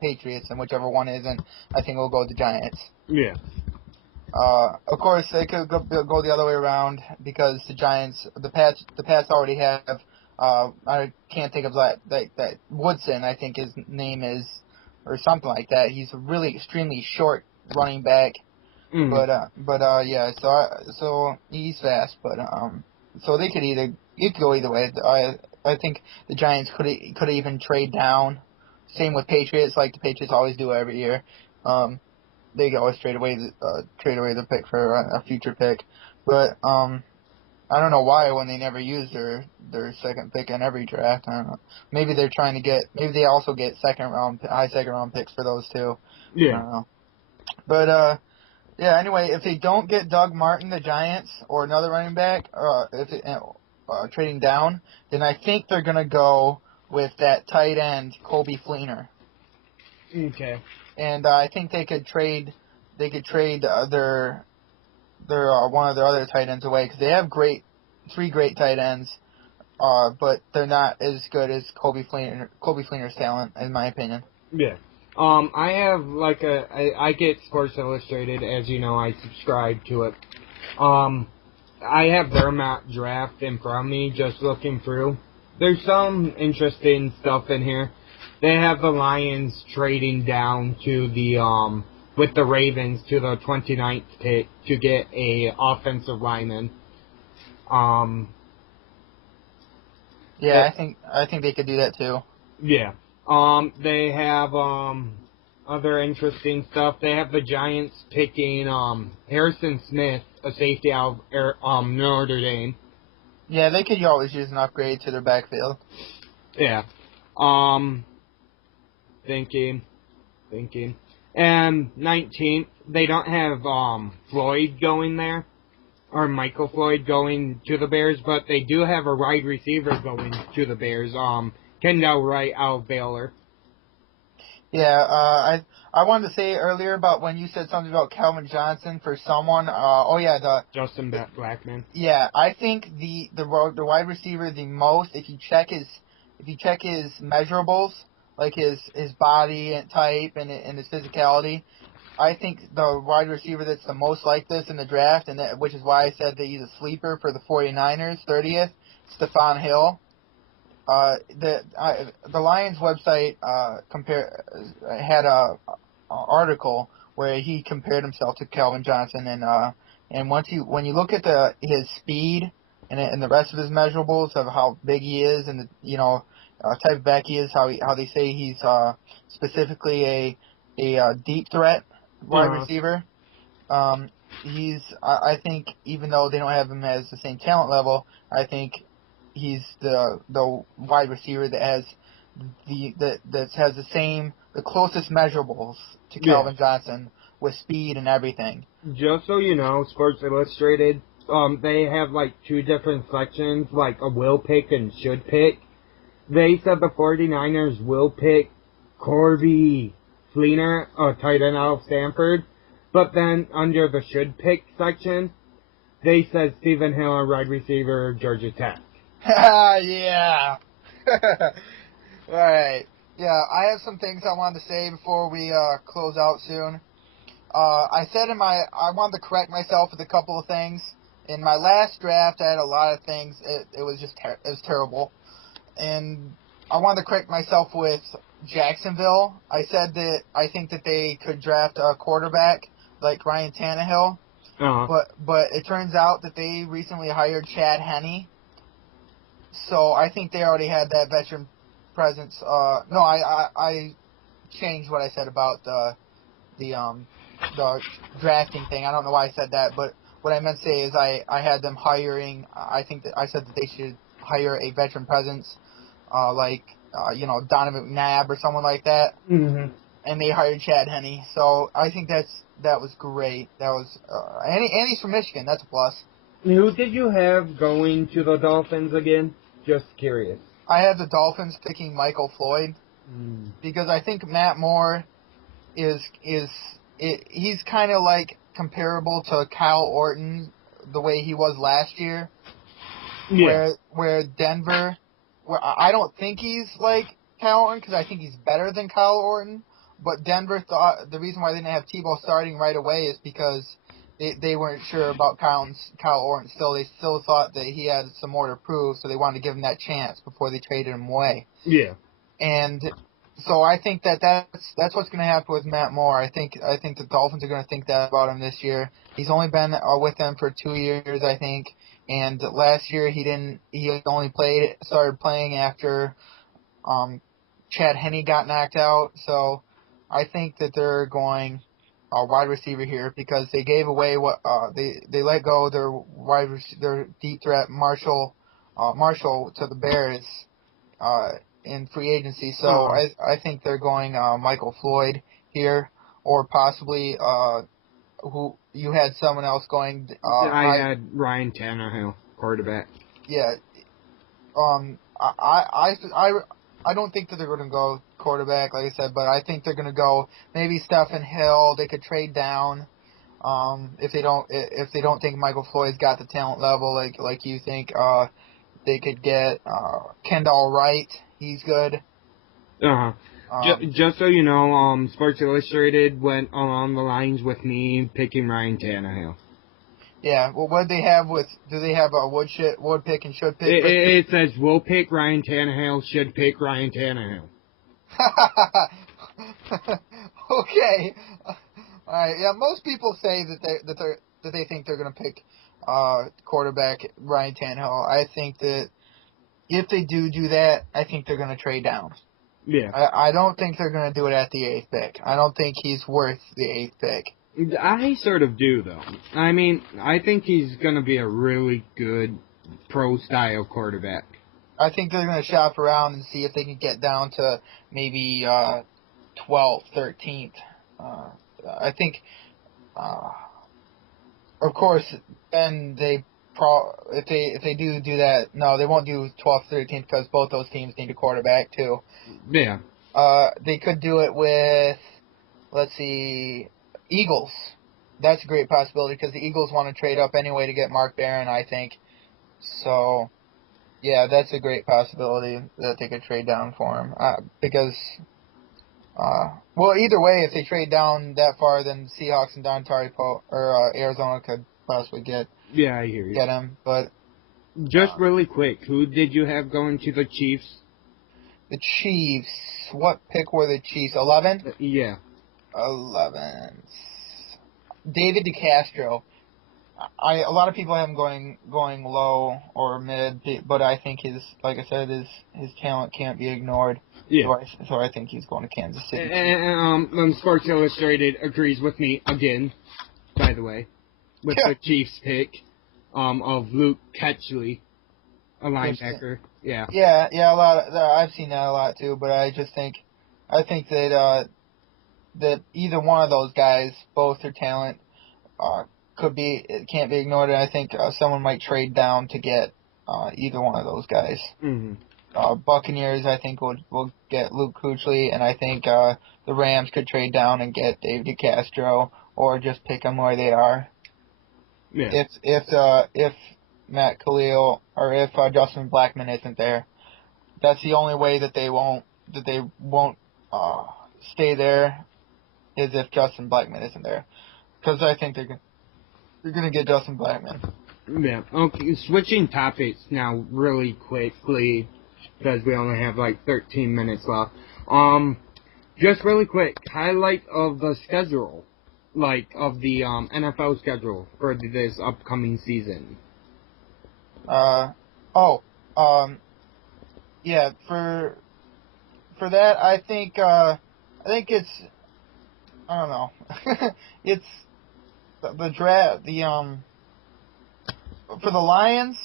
Patriots, and whichever one isn't, I think will go to Giants. Yeah. Of course, they could go the other way around because the Giants, the Pats already have. I can't think of that Woodson. I think his name is, or something like that. He's a really extremely short running back. But yeah, so he's fast, but so they could go either way. I think the Giants could even trade down. Same with Patriots, like the Patriots always do every year. They always trade away the pick for a future pick, but I don't know why when they never use their second pick in every draft. I don't know. Maybe they're trying to maybe they also get high second round picks for those too. Yeah. I don't know. But yeah, anyway, if they don't get Doug Martin, the Giants, or another running back, trading down, then I think they're going to go with that tight end, Colby Fleener. Okay. And I think they could trade their one of their other tight ends away, because they have three great tight ends, but they're not as good as Colby Fleener's talent, in my opinion. Yeah. I have I get Sports Illustrated, as you know, I subscribe to it. I have their mock draft in front of me, just looking through. There's some interesting stuff in here. They have the Lions trading down to with the Ravens to the 29th pick to get a offensive lineman. Yeah, I think they could do that too. Yeah. They have other interesting stuff. They have the Giants picking Harrison Smith, a safety out of Notre Dame. Yeah, they could always use an upgrade to their backfield. Yeah. Thinking. And 19th, they don't have Floyd going there, or Michael Floyd going to the Bears, but they do have a wide receiver going to the Bears. Kendall Wright out of Baylor. Yeah, I wanted to say earlier about when you said something about Calvin Johnson for someone. Justin Blackman. Yeah, I think the wide receiver the most, if you check his measurables, like his body and type and his physicality, I think the wide receiver that's the most like this in the draft, which is why I said that he's a sleeper for the 49ers, 30th, Stephon Hill. The Lions website had a article where he compared himself to Calvin Johnson, and when you look at his speed and the rest of his measurables of how big he is and type of back he is, how they say he's specifically a deep threat wide receiver. I think even though they don't have him as the same talent level, I think he's the wide receiver that has the closest measurables to Calvin Johnson with speed and everything. Just so you know, Sports Illustrated, they have like two different sections, like a will pick and should pick. They said the 49ers will pick Corby Fleener, a tight end out of Stanford, but then under the should pick section, they said Stephen Hill, a wide receiver, Georgia Tech. Yeah. Alright. Yeah, I have some things I wanted to say before we close out soon. I wanted to correct myself with a couple of things. In my last draft, I had a lot of things. It was just it was terrible. And I wanted to correct myself with Jacksonville. I said that I think that they could draft a quarterback like Ryan Tannehill. But it turns out that they recently hired Chad Henne. So I think they already had that veteran presence. No, I changed what I said about the drafting thing. I don't know why I said that, but what I meant to say is I had them hiring. I said that they should hire a veteran presence, like Donovan McNabb or someone like that. Mm-hmm. And they hired Chad Henne. So I think that was great. That was and he's from Michigan. That's a plus. Who did you have going to the Dolphins again? Just curious. I had the Dolphins picking Michael Floyd because I think Matt Moore he's kind of like comparable to Kyle Orton the way he was last year. Yeah. Where Denver, I don't think he's like Kyle Orton because I think he's better than Kyle Orton. But Denver thought the reason why they didn't have Tebow starting right away is because they weren't sure about Kyle Orton. They still thought that he had some more to prove, so they wanted to give him that chance before they traded him away. Yeah. And so I think that's what's going to happen with Matt Moore. I think the Dolphins are going to think that about him this year. He's only been with them for 2 years, I think. And last year he only started playing after Chad Henne got knocked out. So I think that they're going wide receiver here because they gave away they let go their deep threat Marshall to the Bears in free agency. So I think they're going Michael Floyd here, or possibly who you had someone else going. I had Ryan Tannehill, quarterback. Yeah. I don't think that they're going to go quarterback, like I said, but I think they're going to go maybe Stephen Hill. They could trade down if they don't think Michael Floyd's got the talent level like you think. They could get Kendall Wright. He's good. Just so you know, Sports Illustrated went along the lines with me picking Ryan Tannehill. Yeah, well, what do they have do they have a would pick and should pick? It says, will pick Ryan Tannehill, should pick Ryan Tannehill. Okay. Alright, yeah, most people say that they think they're going to pick quarterback Ryan Tannehill. I think that if they do that, I think they're going to trade down. Yeah. I don't think they're going to do it at the 8th pick. I don't think he's worth the 8th pick. I sort of do, though. I mean, I think he's going to be a really good pro-style quarterback. I think they're going to shop around and see if they can get down to maybe 12th, 13th. I think, of course, then if they do that, no, they won't do 12th, 13th because both those teams need a quarterback too. Yeah. They could do it with, let's see, Eagles. That's a great possibility because the Eagles want to trade up anyway to get Mark Barron, I think. So, yeah, that's a great possibility that they could trade down for him because Well, either way, if they trade down that far, then Seahawks and Arizona could possibly get Yeah, I hear you. him. But Just really quick, who did you have going to the Chiefs? the Chiefs, what pick were the Chiefs? 11? Yeah. 11. David DeCastro. A lot of people have him going low or mid, but I think like I said, his talent can't be ignored. Yeah. So I think he's going to Kansas City. And Sports Illustrated agrees with me again, by the way, with the Chiefs pick of Luke Ketchley, a linebacker. Yeah. Yeah, I've seen that a lot too, but I think that either one of those guys, both their talent, can't be ignored, and I think someone might trade down to get either one of those guys. Mm-hmm. Buccaneers, I think, will get Luke Kuechly, and I think the Rams could trade down and get David DeCastro, or just pick them where they are. Yeah. If Matt Khalil or if Justin Blackman isn't there, that's the only way that they won't stay there, is if Justin Blackman isn't there, because I think they're gonna get Justin Blackman. Yeah. Okay. Switching topics now, really quickly, because we only have like 13 minutes left. Just really quick, highlight of the schedule, like of the NFL schedule for this upcoming season. Yeah. For that, I think it's, I don't know. It's the draft. For the Lions,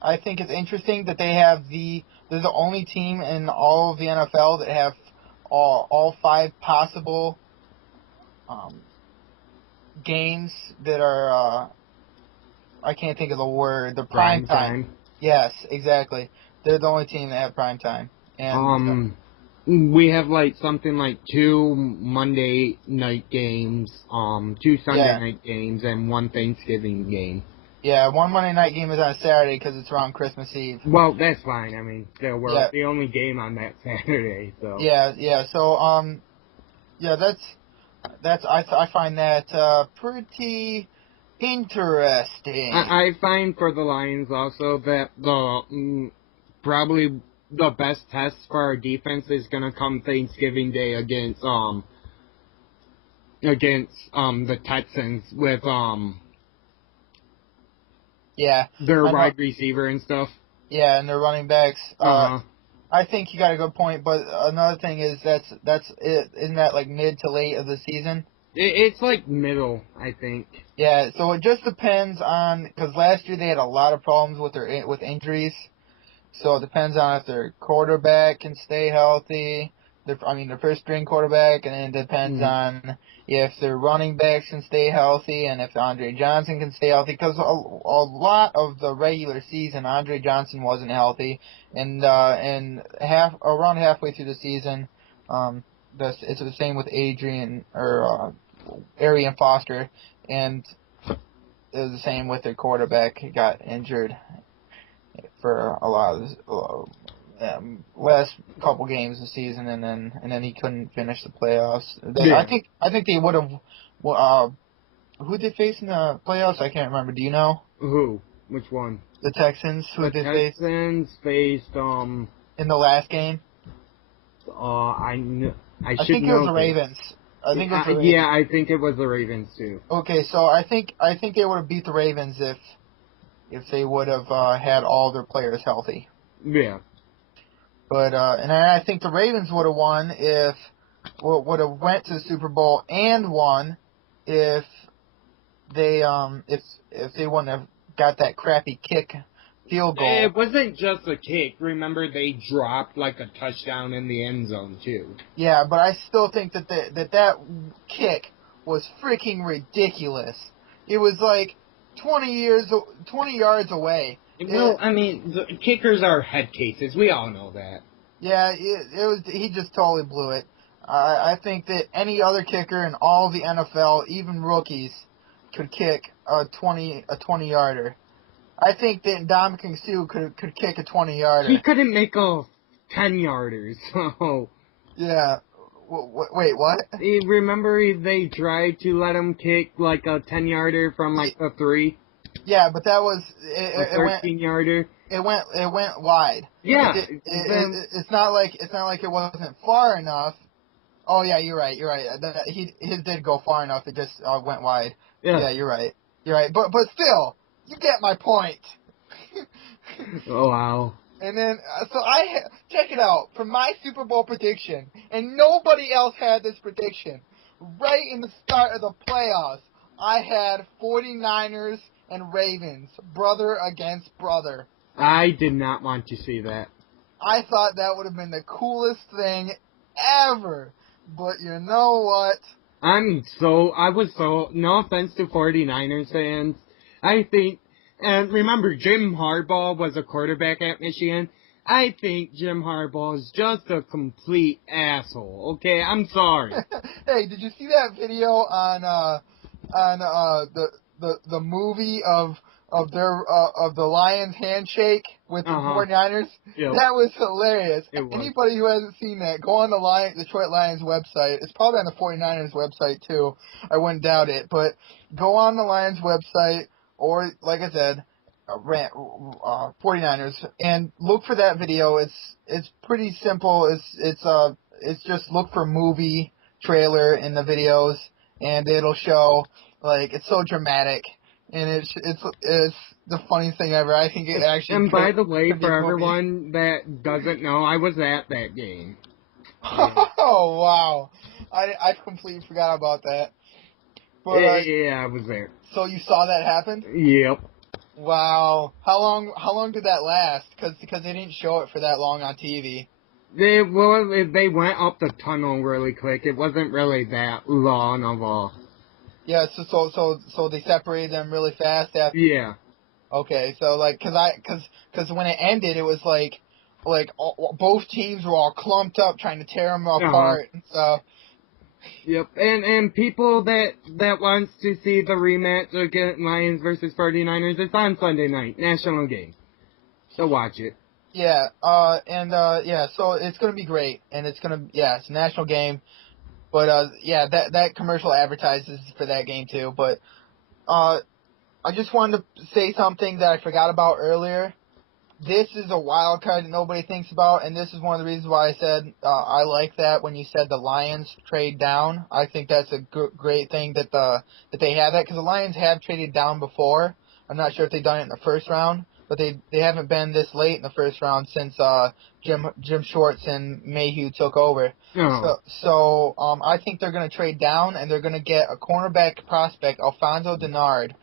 I think it's interesting that they're the only team in all of the NFL that have all 5 possible games that are, I can't think of the word, the prime time. Yes, exactly. They're the only team that have prime time. And we have like something like 2 Monday night games, 2 Sunday night games, and 1 Thanksgiving game. Yeah, 1 Monday night game is on Saturday because it's around Christmas Eve. Well, that's fine. I mean, we're the only game on that Saturday, so. Yeah. So, that's I find that pretty interesting. I find for the Lions also that probably the best test for our defense is gonna come Thanksgiving Day against the Texans with their wide receiver and stuff. Yeah, and their running backs. I think you got a good point, but another thing is isn't that like mid to late of the season? It's like middle, I think. Yeah, so it just depends on, because last year they had a lot of problems with injuries. So it depends on if their quarterback can stay healthy. Their first string quarterback, and then it depends on if their running backs can stay healthy and if Andre Johnson can stay healthy. Because a lot of the regular season, Andre Johnson wasn't healthy, and around halfway through the season, it's the same with Arian Foster, and it was the same with their quarterback. He got injured for a lot of last couple games of the season, and then he couldn't finish the playoffs. I think they would have. Who did they face in the playoffs? I can't remember. Do you know? Who? Which one? The Texans. Who did they face? The Texans faced in the last game. I think it was the Ravens. I think it was the Ravens. Yeah, I think it was the Ravens too. Okay, so I think they would have beat the Ravens if they would have had all their players healthy. Yeah. But and I think the Ravens would have won would have went to the Super Bowl and won if they wouldn't have got that crappy field goal. It wasn't just a kick. Remember, they dropped like a touchdown in the end zone too. Yeah, but I still think that kick was freaking ridiculous. It was like 20 yards away. Well, I mean, the kickers are head cases. We all know that. Yeah, it was. He just totally blew it. I think that any other kicker in all the NFL, even rookies, could kick a 20-yarder. I think that Ndamukong Suh could kick a 20-yarder. He couldn't make a 10-yarder, so. Yeah. Wait, what? Remember they tried to let him kick like a 10-yarder from like a 3? Yeah, but that was A 13-yarder? It went wide. Yeah. It's not like it wasn't far enough. Oh yeah, you're right. His did go far enough. It just went wide. Yeah, you're right. But still, you get my point. Oh wow. And then check it out from my Super Bowl prediction, and nobody else had this prediction. Right in the start of the playoffs, I had 49ers and Ravens, brother against brother. I did not want to see that. I thought that would have been the coolest thing ever. But you know what? No offense to 49ers fans. I think, and remember, Jim Harbaugh was a quarterback at Michigan. I think Jim Harbaugh is just a complete asshole. Okay, I'm sorry. Hey, did you see that video on the movie of the Lions handshake with the 49ers? Yep. That was hilarious. Anybody who hasn't seen that, go on the Detroit Lions website. It's probably on the 49ers website too. I wouldn't doubt it. But go on the Lions website, or like I said, 49ers, and look for that video. It's pretty simple. It's just look for movie trailer in the videos, and it'll show, like, it's so dramatic, and it's the funniest thing ever. I think it actually. And by the way, for everyone that doesn't know, I was at that game. Oh wow, I completely forgot about that. But yeah, I was there. So you saw that happen? Yep. Wow. How long did that last? Because they didn't show it for that long on TV. They went up the tunnel really quick. It wasn't really that long of a. Yeah. So they separated them really fast after. Yeah. Okay. So like, cause when it ended, it was like both teams were all clumped up trying to tear them apart and stuff. Yep, and people that wants to see the rematch against Lions versus 49ers, it's on Sunday night, national game. So watch it. Yeah, so it's gonna be great, and it's a national game, but that commercial advertises for that game too. But I just wanted to say something that I forgot about earlier. This is a wild card that nobody thinks about, and this is one of the reasons why I said I like that when you said the Lions trade down. I think that's a great thing that they have that, because the Lions have traded down before. I'm not sure if they've done it in the first round, but they haven't been this late in the first round since Jim Schwartz and Mayhew took over. Oh. So I think they're going to trade down, and they're going to get a cornerback prospect, Alfonso Denard.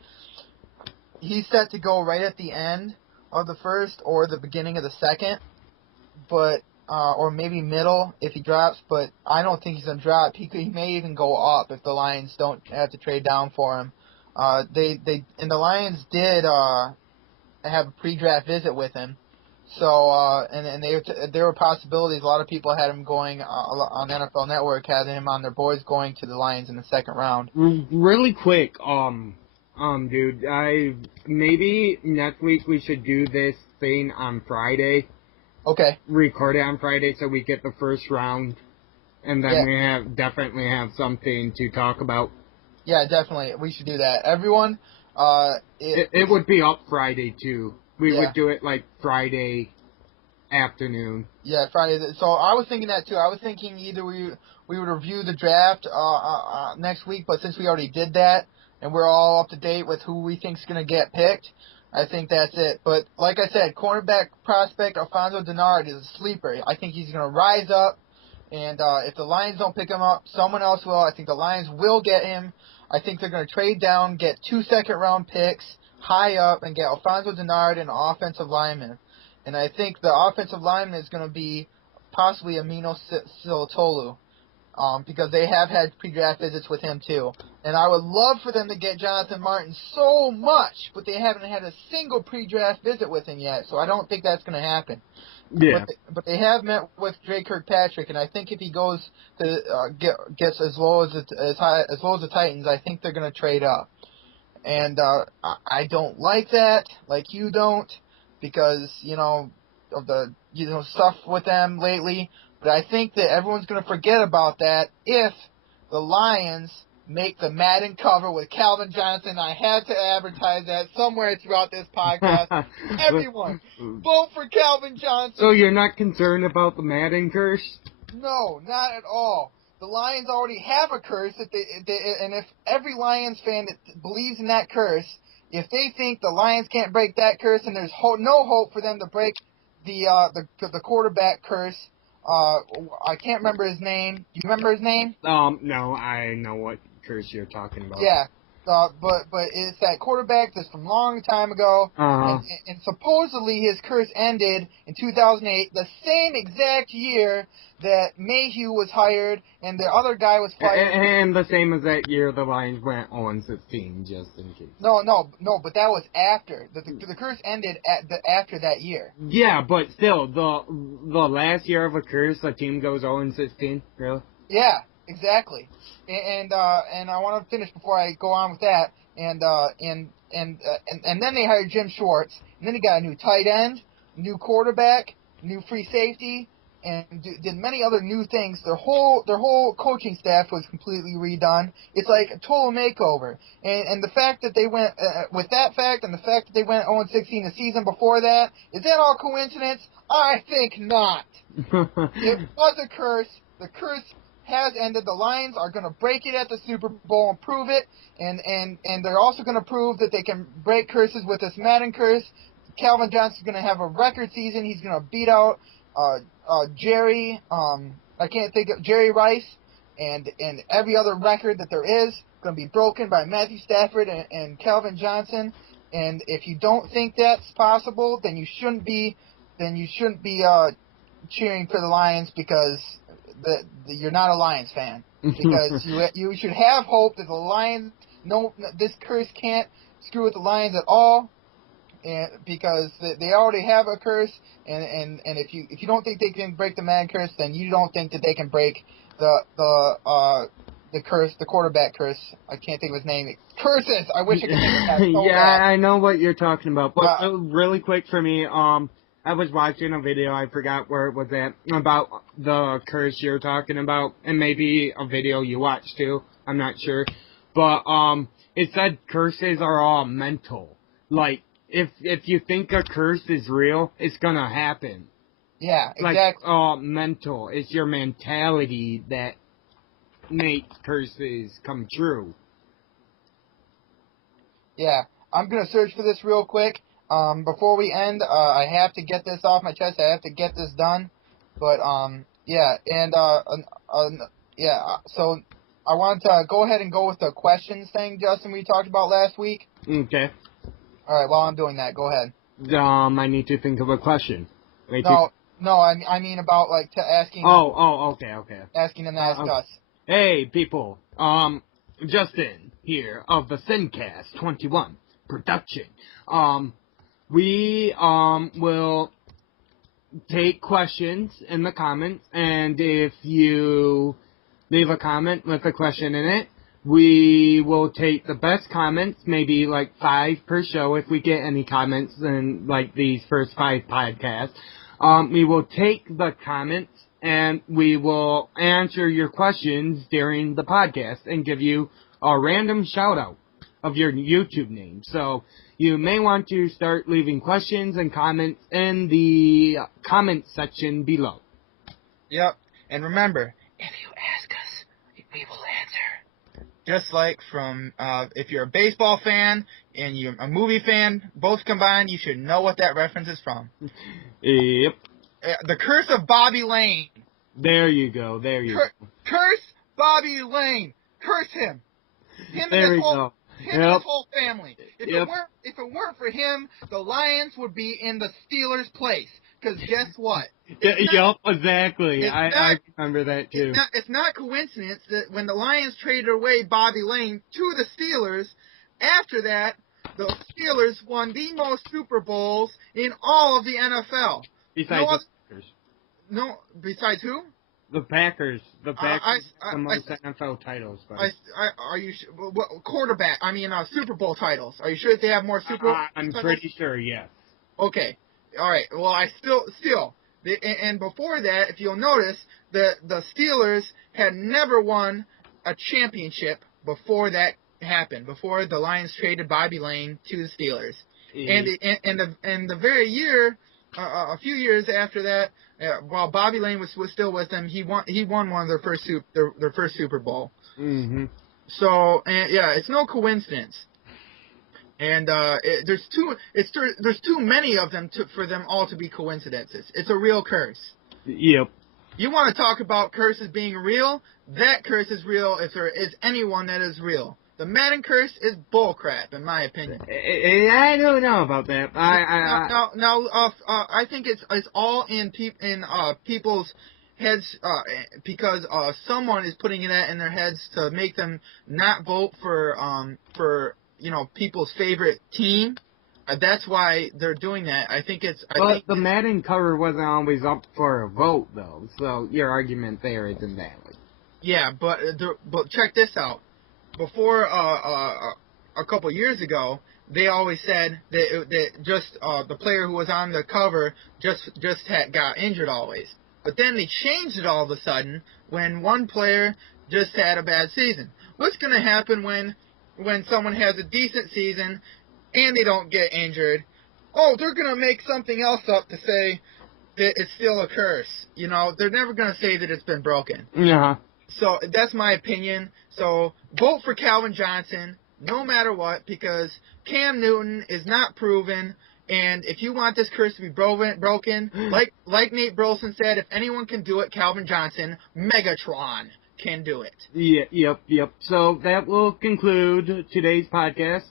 He's set to go right at the end of the first or the beginning of the second, but or maybe middle if he drops, but I don't think he's gonna drop. He may even go up if the Lions don't have to trade down for him. The Lions did have a pre-draft visit with him, so and there were possibilities. A lot of people had him going on NFL Network, had him on their boards going to the Lions in the second round. Really quick, dude, maybe next week we should do this thing on Friday. Okay. Record it on Friday so we get the first round, and then we definitely have something to talk about. Yeah, definitely. We should do that. Everyone, it would be up Friday too. We would do it like Friday afternoon. Yeah, Friday. So I was thinking that too. I was thinking either we would review the draft next week, but since we already did that, and we're all up to date with who we think's going to get picked, I think that's it. But like I said, cornerback prospect Alfonso Denard is a sleeper. I think he's going to rise up, and if the Lions don't pick him up, someone else will. I think the Lions will get him. I think they're going to trade down, get 2 second-round picks high up, and get Alfonso Denard and an offensive lineman. And I think the offensive lineman is going to be possibly Amino Silitolu. Because they have had pre-draft visits with him too. And I would love for them to get Jonathan Martin so much, but they haven't had a single pre-draft visit with him yet, so I don't think that's going to happen. Yeah. But they have met with Drake Kirkpatrick, and I think if he goes to gets as low as the Titans, I think they're going to trade up. And I don't like that, like you don't, because of the stuff with them lately. But I think that everyone's going to forget about that if the Lions make the Madden cover with Calvin Johnson. I had to advertise that somewhere throughout this podcast. Everyone, vote for Calvin Johnson. So you're not concerned about the Madden curse? No, not at all. The Lions already have a curse, and if every Lions fan that believes in that curse, if they think the Lions can't break that curse, and there's no hope for them to break the quarterback curse, I can't remember his name. Do you remember his name? No, I know what curse you're talking about. Yeah, but it's that quarterback that's from a long time ago, and supposedly his curse ended in 2008, the same exact year that Mayhew was hired and the other guy was fired. And the same as that year the Lions went 0-16, just in case. No, but that was after. The curse ended after that year. Yeah, but still, the last year of a curse, a team goes 0-16, really? Yeah, exactly. And I want to finish before I go on with that. And then they hired Jim Schwartz, and then he got a new tight end, new quarterback, new free safety, and did many other new things. Their whole coaching staff was completely redone. It's like a total makeover. And the fact that they went with that fact, and the fact that they went 0-16 the season before that, is that all coincidence? I think not. It was a curse. The curse has ended. The Lions are going to break it at the Super Bowl and prove it, and they're also going to prove that they can break curses with this Madden curse. Calvin Johnson's going to have a record season. He's going to beat out Jerry Rice, and every other record that there is going to be broken by Matthew Stafford and Calvin Johnson. And if you don't think that's possible, then you shouldn't be cheering for the Lions, because you're not a Lions fan. Because you should have hope that the Lions, this curse can't screw with the Lions at all. And because they already have a curse, and if you don't think they can break the Madden curse, then you don't think that they can break the curse, the quarterback curse. I can't think of his name. Curses. I wish I could think of that. So yeah, bad. I know what you're talking about. But really quick for me, I was watching a video. I forgot where it was at, about the curse you're talking about, and maybe a video you watched too. I'm not sure, but it said curses are all mental. Like, if you think a curse is real, it's gonna happen. Yeah, exactly. Like, mental. It's your mentality that makes curses come true. Yeah, I'm gonna search for this real quick. Before we end, I have to get this off my chest. I have to get this done. But yeah, and yeah. So I want to go ahead and go with the questions thing, Justin, we talked about last week. Okay. All right, while I'm doing that, go ahead. I need to think of a question. No, I mean about, like, asking. Oh, okay. Asking them to ask us. Hey, people. Justin here of the sencast 21 production. We will take questions in the comments, and if you leave a comment with a question in it, we will take the best comments, maybe like 5 per show if we get any comments in like these first 5 podcasts. We will take the comments and we will answer your questions during the podcast and give you a random shout out of your YouTube name. So you may want to start leaving questions and comments in the comment section below. Yep. And remember, if you ask us, we will answer. Just like from, if you're a baseball fan and you're a movie fan, both combined, you should know what that reference is from. Yep. The Curse of Bobby Lane. There you go. Curse Bobby Lane. Curse him. Him and his whole family. If it weren't for him, the Lions would be in the Steelers' place. Because guess what? Yep, exactly. I remember that too. It's not coincidence that when the Lions traded away Bobby Lane to the Steelers, after that, the Steelers won the most Super Bowls in all of the NFL. Besides the Packers. No, besides who? The Packers. The Packers the most NFL titles. But are you quarterback? I mean, Super Bowl titles. Are you sure that they have more Super Bowl? I'm pretty sure, yes. Okay. All right. Well, I still, And before that, if you'll notice, the Steelers had never won a championship before that happened. Before the Lions traded Bobby Lane to the Steelers, and the very year, a few years after that, while Bobby Lane was still with them, he won one of their first Super Bowl. Mm-hmm. So it's no coincidence. And there's too many of them for them all to be coincidences. It's a real curse. Yep. You want to talk about curses being real? That curse is real if there is anyone that is real. The Madden curse is bullcrap, in my opinion. I don't know about that. I think it's all in people's heads because someone is putting that in their heads to make them not vote for people's favorite team. That's why they're doing that. I think the Madden cover wasn't always up for a vote, though, so your argument there isn't valid. Yeah, but check this out. Before a couple years ago, they always said that just the player who was on the cover just got injured always. But then they changed it all of a sudden when one player just had a bad season. What's going to happen when someone has a decent season and they don't get injured? Oh, they're going to make something else up to say that it's still a curse. They're never going to say that it's been broken. Yeah. So that's my opinion. So vote for Calvin Johnson no matter what, because Cam Newton is not proven. And if you want this curse to be broken, like Nate Burleson said, if anyone can do it, Calvin Johnson, Megatron can do it. Yeah, yep. So that will conclude today's podcast.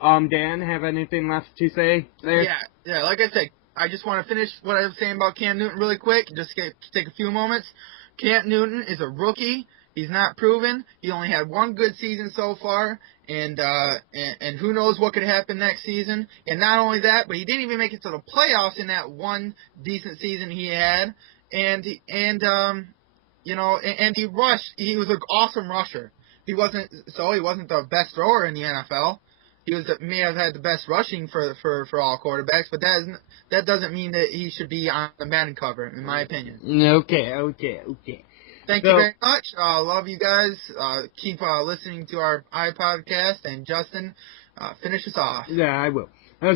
Dan, have anything left to say there? Yeah. Like I said, I just want to finish what I was saying about Cam Newton really quick. Just take a few moments. Cam Newton is a rookie. He's not proven. He only had one good season so far, and who knows what could happen next season. And not only that, but he didn't even make it to the playoffs in that one decent season he had. And he rushed. He was an awesome rusher. He wasn't the best thrower in the NFL. He may have had the best rushing for all quarterbacks, but that doesn't mean that he should be on the Madden cover, in my opinion. Okay. Thank you very much. Love you guys. Keep listening to our iPodcast, and Justin, finish us off. Yeah, I will.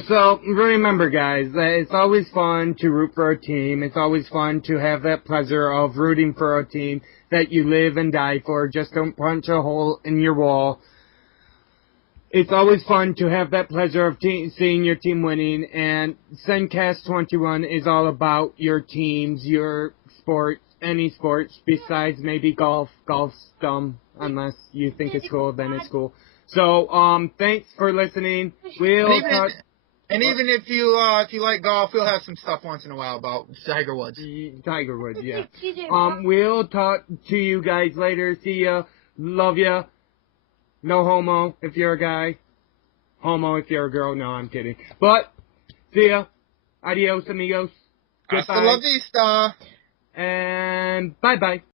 So remember, guys, that it's always fun to root for a team. It's always fun to have that pleasure of rooting for a team that you live and die for. Just don't punch a hole in your wall. It's always fun to have that pleasure of seeing your team winning, and sencast 21 is all about your teams, your sports, any sports, besides maybe golf. Golf's dumb, unless you think it's cool, then it's cool. So, thanks for listening. Even if you like golf, we'll have some stuff once in a while about Tiger Woods. Tiger Woods, yeah. We'll talk to you guys later. See ya. Love ya. No homo if you're a guy. Homo if you're a girl. No, I'm kidding. But, see ya. Adios, amigos. Hasta la vista. And bye-bye.